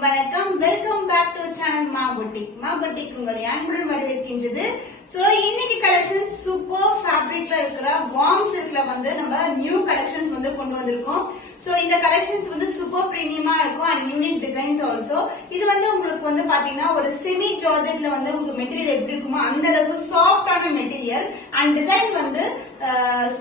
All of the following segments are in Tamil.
வணக்கம் வெல்கம் பேக் டு சேனல் மா பொட்டிக் உங்களை அன்புடன் வரவேற்கின்றது. சோ இன்னைக்கு கலெக்ஷன் சூப்பர் ஃபேப்ரிக்ல இருக்கிற வார்ம் சில்க்ல நம்ம நியூ கலெக்ஷன்ஸ் கொண்டு வந்திருக்கோம். சோ இந்த கலெக்ஷன்ஸ் சூப்பர் பிரீமியமா இருக்கும் அண்ட் யூனிக் டிசைன்ஸ் ஆல்சோ. இது உங்களுக்கு பாத்தீங்கன்னா ஒரு செமி ஜார்ஜெட்ல உங்களுக்கு மெட்டீரியல் எப்படி இருக்குமோ அந்த அளவுக்கு சாஃப்டான material and design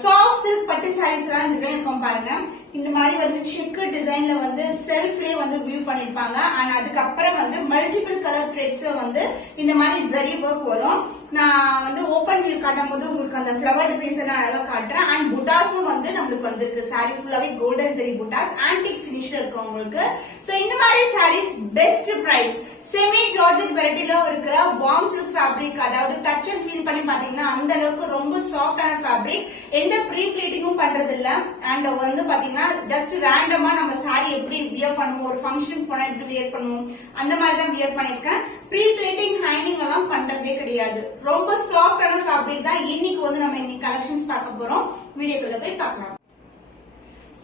soft silk பட்டு சாரீஸ் எல்லாம் டிசைன் இருக்கும் பாருங்க. இந்த மாதிரி செக் டிசைன்ல செல்ஃப்லயே வியூ பண்ணிருப்பாங்க அண்ட் அதுக்கப்புறம் மல்டிபிள் கலர் த்ரெட்ஸ்ல இந்த மாதிரி ஜரி ஒர்க் வரும். நான் ஓபன் வியூ காட்டும் போது உங்களுக்கு அந்த ஃபிளவர் டிசைன்ஸ் எல்லாம் அழகா காட்டுறேன். அண்ட் புட்டாஸும் நம்மளுக்கு வந்திருக்கு. சாரி ஃபுல்லாவே கோல்டன் ஜரி புட்டாஸ் ஆன்டிக் பினிஷ்ல இருக்கு உங்களுக்கு. சோ இந்த மாதிரி sarees best price semi georgette வெரைட்டில இருக்கிற வார்ம் சில்க் ஃபேப்ரிக், அதாவது டச் அண்ட் ஃபீல் பண்ணி பாத்தீங்கன்னா அந்த அளவுக்கு ரொம்ப சாஃப்டான ஃபேப்ரிக். எந்த ப்ரீ பிளீட்டிங்கும் பண்றது இல்ல. அண்ட் பாத்தீங்கன்னா ஜஸ்ட் ரேண்டமா நம்ம சாரி எப்படி வியர் பண்ணுவோம், ஒரு ஃபங்க்ஷனுக்கு போனா எப்படி வியர் பண்ணுவோம் அந்த மாதிரி தான் வியர் பண்ணிருக்கேன். ப்ரீ பிளேட்டிங் ஹைனிங் எல்லாம் பண்றதே கிடையாது. ரொம்ப சாஃப்டான ஃபேப்ரிக் தான். இன்னைக்கு நம்ம இன்னைக்கு கலெக்ஷன்ஸ் பார்க்க போறோம். வீடியோக்குள்ள போய் பார்க்கலாம்.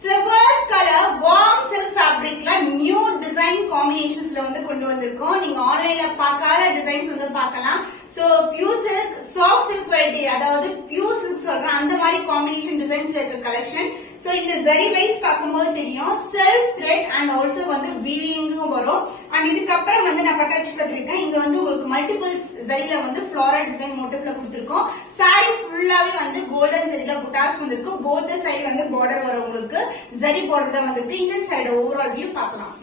So first color warm silk fabricல நியூ டிசைன் காம்பினேஷன்ஸ்ல கொண்டு வந்திருக்கோம். நீங்க ஆன்லைன்ல பார்க்காத டிசைன்ஸ் பார்க்கலாம். So pure silk soft silk variety, அதாவது பியூர் சில்க் சொல்றேன் அந்த மாதிரி காம்பினேஷன் டிசைன்ஸ்ல இருக்க கலெக்ஷன். சோ இந்த ஜரி வைஸ் பார்க்கும்போது தெரியும் செல்ஃப் த்ரெட் அண்ட் ஆல்சோ வீவிங்கும் வரும். அண்ட் இதுக்கப்புறம் நான் பட்டு வச்சு கட்டிருக்கேன். இங்க உங்களுக்கு மல்டிபிள் ஜரியில ஃபிளாரல் டிசைன் மோட்டிவ்ல கொடுத்திருக்கோம். சாரி ஃபுல்லாவே கோல்டன் ஜரியில புட்டாஸ் வந்திருக்கு. போத் சைடு பார்டர் வரும் உங்களுக்கு. ஜரி பார்டர்ல வந்திருக்கு. இந்த சைடு ஓவரால் வியூ பார்க்கலாம்.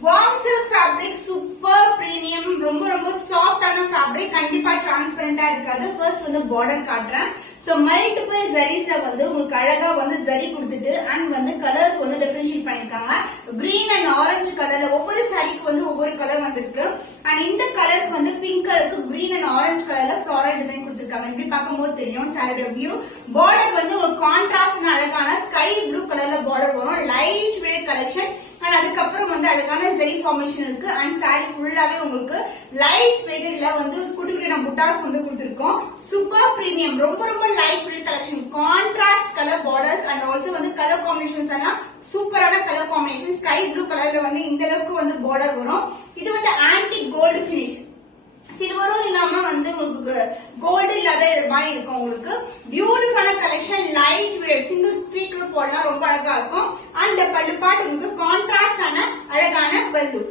Warm silk fabric super premium, ரொம்ப ரொம்ப சாஃப்டான ஃபேப்ரிக். கண்டிப்பா டிரான்ஸ்பரண்டா இருக்காது. ஃபர்ஸ்ட் பார்டர் காட்டுறேன். சோ மல்டிபிள் ஜரிஸ்ல உங்களுக்கு அழகா ஜரி கொடுத்துட்டு அண்ட் கலர்ஸ் டிஃபரன்ஷியேட் பண்ணிருக்காங்க. கிரீன் அண்ட் ஆரஞ்சு கலர்ல ஒவ்வொரு சாரிக்கு ஒவ்வொரு கலர் வந்திருக்கு. அண்ட் இந்த கலருக்கு பிங்க் கலருக்கு கிரீன் அண்ட் ஆரஞ்சு கலர்ல ஃபிளாரல் டிசைன் கொடுத்திருக்காங்க. இப்படி பார்க்கும்போது தெரியும் சாரியோட வியூ. பார்டர் ஒரு கான்ட்ராஸ்ட் அழகான ஸ்கை ப்ளூ கலர்ல பார்டர் வரும். Light weight collection. அண்ட் அதுக்கப்புறம் அழகான ஜெரி ஃபார்மேஷன் இருக்கு. அண்ட் சாரி ஃபுல்லாவே உங்களுக்கு லைட் வெயிட்ல குட்டி குட்டி புட்டாஸ் கொடுத்திருக்கோம். சூப்பர் பிரீமியம், ரொம்ப ரொம்ப light weight collection. Contrast colour borders and also colour combinations எல்லாம் சூப்பரான கலர் காம்பினேஷன். ஸ்கை ப்ளூ கலர்ல இந்த அளவுக்கு பார்டர் வரும். இது ஆன்டிக் கோல்டு பினிஷ், சில்வரும் இல்லாம உங்களுக்கு கோல்டு இல்லாத மாதிரி இருக்கும். உங்களுக்கு பியூட்டிஃபுல்லான கலெக்ஷன். லைட் வெயிட் சிங்கிள் த்ரீக்குள்ள போடலாம், ரொம்ப அழகா இருக்கும். அந்த பல்லு பாட்டு உங்களுக்கு கான்ட்ராஸ்டான அழகான பல்லு,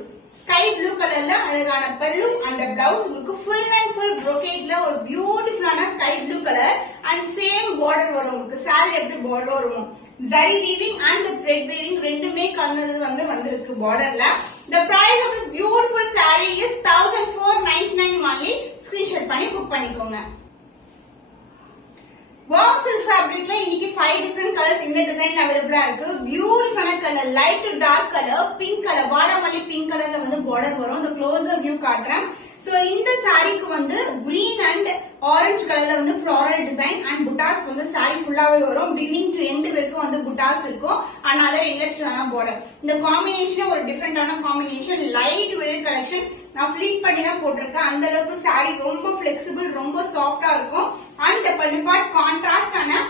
ஸ்கை ப்ளூ கலர்ல அழகான பல்லு. அந்த பிளவுஸ் உங்களுக்கு ஃபுல் அண்ட் ஃபுல் ப்ரோகேட்ல ஒரு பியூட்டிஃபுல்லான sky blue colour and same border வரும் உங்களுக்கு. சாரி எப்படி பார்டர் வரும், zari weaving and thread weaving ரெண்டுமே கலந்தது வந்திருக்கு பார்டர்ல. The price of this beautiful saree is 1499 only. Screenshot பண்ணி புக் பண்ணிக்கோங்க. வார்ம் சில்க் ஃபேப்ரிக்ல இன்னைக்கு 5 டிஃபரண்ட் கலர்ஸ் இந்த டிசைன்ல அவைலபிளா இருக்கு. பியூட்டிஃபுல்லான colour, light to dark colour, pink colour, வாடாமல்லி பிங்க் கலர்ல பார்டர் வரும். இந்த க்ளோஸர் வியூ காட்டுறேன். சோ இந்த சாரிக்கு கிரீன் அண்ட் ஆரஞ்சு கலர்ல floral design and buttas saree ஃபுல்லாவே வரும். பிகினிங் டு எண்ட் வரைக்கும் புட்டாஸ் இருக்கும். அண்ட் அதர் இன்ட்ரெஸ்டான பார்டர். இந்த காம்பினேஷன் ஒரு டிஃபரெண்டான காம்பினேஷன். Light weight collection. நான் ஃபிளீட் பண்ணி தான் போட்டிருக்கேன். அந்த அளவுக்கு சாரி ரொம்ப பிளெக்சிபிள், ரொம்ப சாஃப்டா இருக்கும். அண்ட் பல்லு பார்ட் கான்ட்ராஸ்ட் ஆன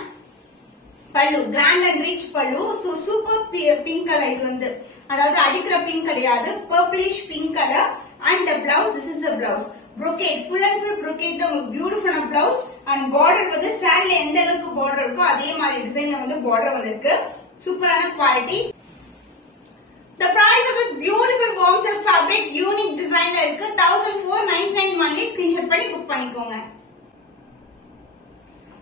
பல்லு, கிராண்ட் அண்ட் ரிச் பல்லு. Super pink colour. இது அதாவது அடிக்கிற பிங்க் கிடையாது, purplish pink colour. And the blouse, this is the blouse. Brocade, full and full brocade la ஒரு beautiful blouse and border saree la எந்த அளவுக்கு border இருக்கோ அதே மாதிரி டிசைன்ல border வந்திருக்கு. சூப்பரான quality. The price of this beautiful warm silk fabric unique designல இருக்கு. 1499 only. Screenshot பண்ணி புக் பண்ணிக்கோங்க.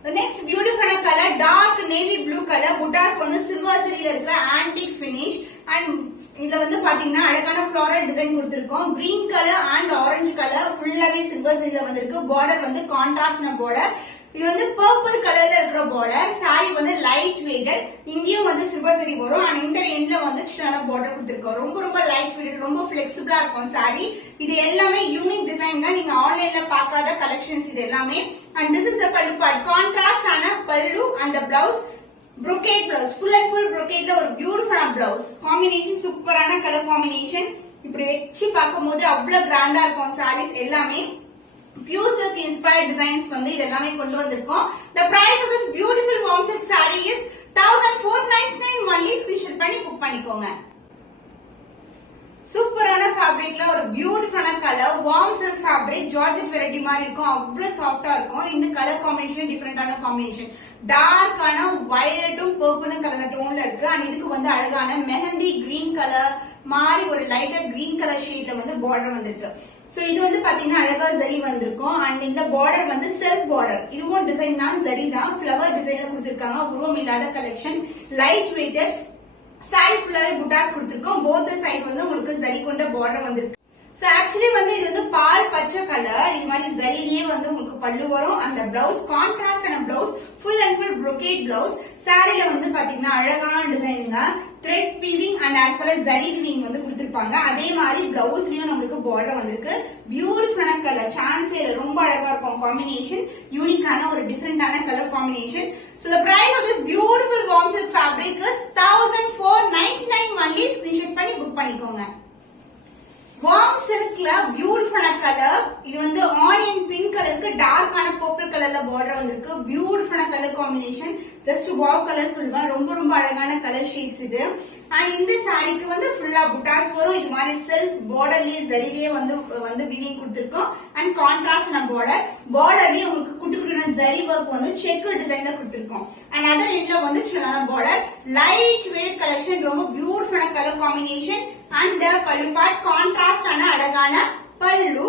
The next beautiful color dark navy blue color. புட்டாஸ் silver ஜரியில இருக்கிற antique finish and இதுல பாத்தீங்கன்னா அழகான ஃபிளாரல் டிசைன் கொடுத்திருக்கோம். Green colour and orange colour ஃபுல்லாவே சில்வர் ஜரியில வந்திருக்கு. Border contrast border. இது பர்பிள் கலர்ல இருக்கிற பார்டர். Sari light weighted. இங்கேயும் சில்வர் ஜரி வரும். அண்ட் இந்த எண்ட்ல சின்ன பார்டர் கொடுத்திருக்கோம். ரொம்ப ரொம்ப லைட் வெயிட்டட், ரொம்ப பிளெக்சிபிளா இருக்கும் சாரி. இது எல்லாமே யூனிக் டிசைன் தான். நீங்க ஆன்லைன்ல பார்க்காத கலெக்ஷன்ஸ் இது எல்லாமே. And this is a pallu part. Contrast ஆன பல்லு and blouse brocade blouse, full and full brocade ஒரு பியூட்டிஃபுல்லான blouse. காம்பினேஷன் சூப்பரான கலர் காம்பினேஷன். இப்படி வெச்சி பாக்கும்போது அவ்வளவு கிராண்டா இருக்கும் சாரீஸ் எல்லாமே. பியூர் சில்க் இன்ஸ்பயர்ட் டிசைன்ஸ் இது எல்லாமே கொண்டு வந்திருக்கோம். The price of this beautiful warm silk saree is 1499 only. Screenshot பண்ணி புக் பண்ணிக்கோங்க. சூப்பரான ஃபேப்ரிக்ல ஒரு பியூட்டிஃபுல்லான colour warm silk fabric georgette variety மாதிரி இருக்கும். அவ்வளவு சாஃப்டா இருக்கும். இந்த கலர் காம்பினேஷன் டிஃபரெண்டான காம்பினேஷன். டார்க்கான வயலட்டும் பர்பிளும் கலந்த டோன்ல இருக்கு. அண்ட் இதுக்கு வந்து அழகான மெஹந்தி கிரீன் கலர் மாதிரி ஒரு லைட்டா கிரீன் கலர் ஷேட்ல வந்து பார்டர் வந்திருக்கு. சோ இது வந்து பாத்தீங்கன்னா அழகா ஜரி வந்திருக்கும். அண்ட் இந்த பார்டர் வந்து செல்ஃப் பார்டர். இதுவும் டிசைன் தான் ஜரி தான் ஃபிளவர் டிசைன்ல கொடுத்திருக்காங்க. உருவம் இல்லாத கலெக்ஷன், லைட் வெயிட்டட். சாரி ஃபுல்லாவே புட்டாஸ் கொடுத்திருக்கோம். போத் சைடு வந்து உங்களுக்கு ஜரி கொண்ட பார்டர் வந்திருக்கு. சோ ஆக்சுவலி வந்து இது வந்து பால் பச்சை கலர். இது மாதிரி ஜரிலேயே வந்து உங்களுக்கு பல்லு வரும். அந்த பிளவுஸ் கான்ட்ராஸ்டான blouse, full and full brocade blouse. சாரில வந்து பாத்தீங்கன்னா அழகான டிசைனுங்க, thread weaving and as well as zari weaving வந்து கொடுத்திருப்பாங்க. அதே மாதிரி பிளவுஸ்லயும் நமக்கு பார்டர் வந்திருக்கு. பியூட்டிஃபுல்லான கலர், சான்ஸே இல்ல, ரொம்ப அழகா இருக்கும் காம்பினேஷன். யூனிக்கான ஒரு டிஃபரெண்டான colour combination. So the price of this beautiful warm silk fabric is 1499 only. Screenshot பண்ணி புக் பண்ணிக்கோங்க. வார்ம் சில்க்ல பியூட்டிஃபுல்லான கலர். இது வந்து ஆனியன் பிங்க் கலருக்கு டார்க்கான பர்பிள் கலர்ல பார்டர் வந்திருக்கு. பியூட்டிஃபுல்லான colour combination. Just wow colour சொல்லுவேன். ரொம்ப ரொம்ப அழகான கலர் ஷேட்ஸ் இது. அண்ட் இந்த சாரிக்கு வந்து ஃபுல்லா புட்டாஸ் வரும். இது மாதிரி செல்ஃப் பார்டர்லயே ஜரிலேயே வந்து வீவிங் கொடுத்திருக்கோம். அண்ட் கான்ட்ராஸ்டான பார்டர்லயே உங்களுக்கு குட்டி குட்டியான ஜரி ஒர்க் வந்து செக் டிசைன்ல கொடுத்திருக்கோம். அண்ட் அதர் எண்ட்ல வந்து சின்னதான பார்டர். Light weight collection. ரொம்ப பியூட்டிஃபுல்லான கலர் காம்பினேஷன். அண்ட் பல்லு பார்ட் கான்ட்ராஸ்டான அழகான பல்லு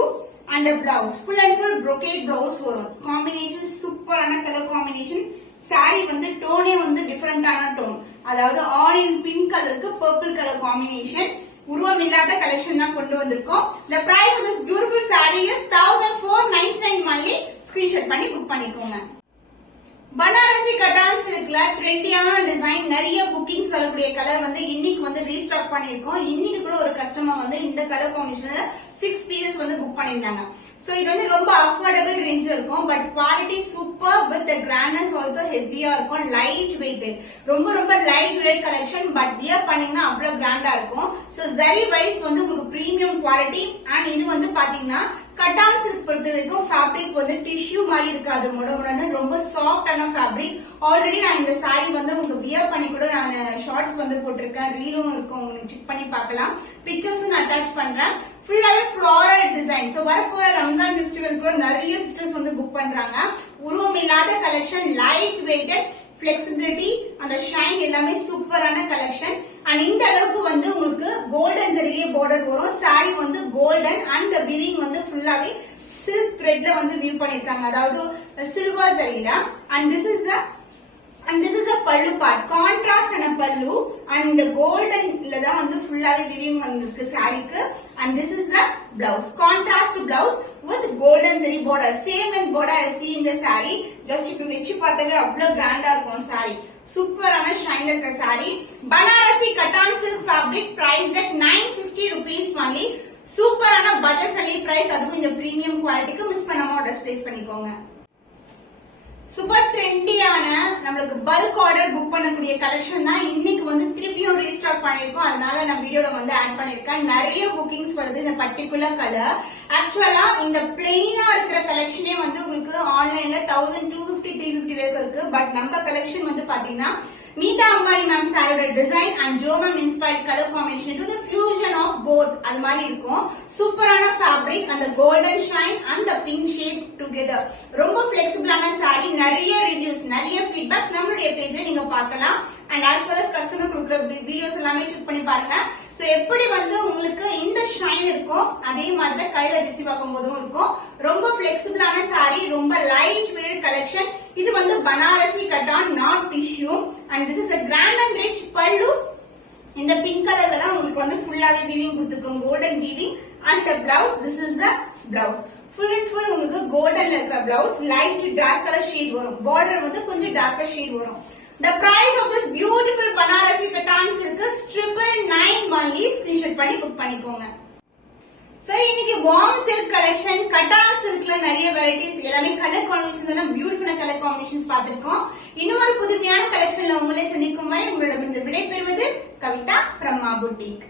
and blouse full and full brocade blouse வரும். காம்பினேஷன் சூப்பரான கலர் காம்பினேஷன். சாரி வந்து டோனே வந்து டிஃபரெண்டான டோன், அதாவது ஆரஞ்ச் பிங்க் கலருக்கு பர்பிள் கலர் காம்பினேஷன். உருவம் இல்லாத கலெக்ஷன் தான் கொண்டு வந்திருக்கோம். The price of this beautiful saree is 1499 only. Screenshot பண்ணி புக் பண்ணிக்கோங்க. பனாரசி கட்டான் சில்க்ல ட்ரெண்டியான டிசைன், நிறைய புக்கிங்ஸ் வரக்கூடிய கலர் வந்து இன்னைக்கு வந்து ரீஸ்டாக் பண்ணிருக்கோம். இன்னைக்கு கூட ஒரு கஸ்டமர் வந்து இந்த கலர் காம்பினேஷன்ல 6 பீசஸ் வந்து புக் பண்ணிருந்தாங்க. சோ இது வந்து ரொம்ப அஃபோர்டபிள் ரேஞ்ச்ல இருக்கும். But quality super with grandness also ஹெவியா இருக்கும். லைட் வெயிட்டட், ரொம்ப ரொம்ப light weight collection. But wear பண்ணீங்கன்னா அவ்வளவு கிராண்டா இருக்கும். சோ ஜரி வைஸ் வந்து உங்களுக்கு பிரீமியம் குவாலிட்டி. அண்ட் இது வந்து பாத்தீங்கன்னா கட்டான் சில்க் பொறுத்த வரைக்கும் ஃபேப்ரிக் வந்து டிஷ்யூ மாதிரி இருக்காது, முடமுடன்னு ரொம்ப சாஃப்டான ஃபேப்ரிக். ஆல்ரெடி நான் இந்த சாரி வந்து உங்களுக்கு வியர் பண்ணி கூட நான் ஷார்ட்ஸ் வந்து போட்டிருக்கேன். ரீலும் இருக்கும், உங்களுக்கு செக் பண்ணி பார்க்கலாம். பிக்சர்ஸும் நான் அட்டாச் பண்றேன். ஃபுல்லாவே ஃப்ளோரல் டிசைன். சோ வரப்போற ரம்ஜான் ஃபெஸ்டிவல்க்கு நிறைய சிஸ்டர்ஸ் வந்து புக் பண்றாங்க. உருவம் இல்லாத கலெக்ஷன், லைட் வெயிட்டட், பிளெக்சிபிலிட்டி, அந்த ஷைன் எல்லாமே சூப்பரான கலெக்ஷன். அண்ட் இந்த அளவுக்கு வந்து உங்களுக்கு கோல்டன் ஜரிகே பார்டர் வரும். சாரி வந்து கோல்டன் அண்ட் வீவிங் வந்து ஃபுல்லாவே சில்க் த்ரெட்ல வந்து வீவ் பண்ணிருக்காங்க, அதாவது சில்வர் ஜரியில. And this is a pallu part, கான்ட்ராஸ்டான பல்லு. அண்ட் இந்த கோல்டன்ல தான் வந்து ஃபுல்லாவே வீவிங் வந்திருக்கு சாரிக்கு. And this is a blouse, contrast blouse with golden zari border, same with border I see in the saree. Just இப்படி வெச்சு பார்த்தாலே அவ்வளவு கிராண்டா இருக்கும் சாரி. சூப்பரான ஷைன் இருக்க saree. Banarasi katan silk fabric, priced at 950 rupees only. சூப்பரான பட்ஜெட் ஃப்ரெண்ட்லி பிரைஸ். அதுவும் இந்த பிரீமியம் குவாலிட்டிக்கு மிஸ் பண்ணாம ஆர்டர் பிளேஸ் பண்ணிக்கோங்க. சூப்பர் ட்ரெண்டியான நம்மளுக்கு பல்க் ஆர்டர் புக் பண்ணக்கூடிய கலெக்ஷன் தான் இன்னைக்கு வந்து திருப்பியும் ரீஸ்டாக் பண்ணிருக்கோம். அதனால நான் வீடியோல வந்து ஆட் பண்ணிருக்கேன். நிறைய புக்கிங்ஸ் வருது இந்த பர்டிகுலர் கலர். ஆக்சுவலா இந்த பிளெயினா இருக்கிற கலெக்ஷனே வந்து உங்களுக்கு ஆன்லைன்ல 1250 350 வரைக்கும் இருக்கு. பட் நம்ம கலெக்ஷன் வந்து பாத்தீங்கன்னா நீதா அம்பானி மேம் சாரியோட design and Joe ma'am inspired colour combination. இது வந்து ஃபியூஷன் ஆஃப் போத் அது மாதிரி இருக்கும். சூப்பரான ஃபேப்ரிக், அந்த golden shine and pink shade together. ரொம்ப பிளெக்சிபிளான சாரி. நிறைய ரிவ்யூஸ், நிறைய ஃபீட்பேக்ஸ் நம்மளுடைய பேஜ்ல நீங்க பார்க்கலாம். And as well as customer கொடுக்குற வீடியோஸ் எல்லாமே செக் பண்ணி பாருங்க. சோ எப்படி வந்து உங்களுக்கு இந்த ஷைன் இருக்கும் அதே மாதிரி தான் கையில ரிசீவ் ஆகும் போதும் இருக்கும். ரொம்ப பிளெக்சிபிளான சாரி, ரொம்ப லைட் வெயிட் கலெக்ஷன். இது வந்து Banarasi katan, not tissue. And this is a grand and rich பல்லு. இந்த பிங்க் கலர்ல தான் உங்களுக்கு வந்து ஃபுல்லாவே வீவிங் கொடுத்துருக்கோம், golden weaving. And the blouse, this is the blouse. Full and full உங்களுக்கு கோல்டன்ல இருக்கிற blouse. Light dark colour shade வரும். பார்டர் வந்து கொஞ்சம் டார்க்கர் ஷேட் வரும். The price of this beautiful Banarasi Kattan silk is 999 only. Screenshot பண்ணி புக் பண்ணிக்கோங்க. சோ இன்னைக்கு வார்ம் சில்க் கலெக்ஷன், கட்டான் சில்க்ல நிறைய வெரைட்டிஸ், எல்லாமே colour combinations, beautiful colour combinations பார்த்திருக்கோம். இன்னும் ஒரு புதுமையான கலெக்ஷன்ல உங்களை சந்திக்கும் வரை உங்களிடம் விடை பெறுவது கவிதா from Ma Boutique.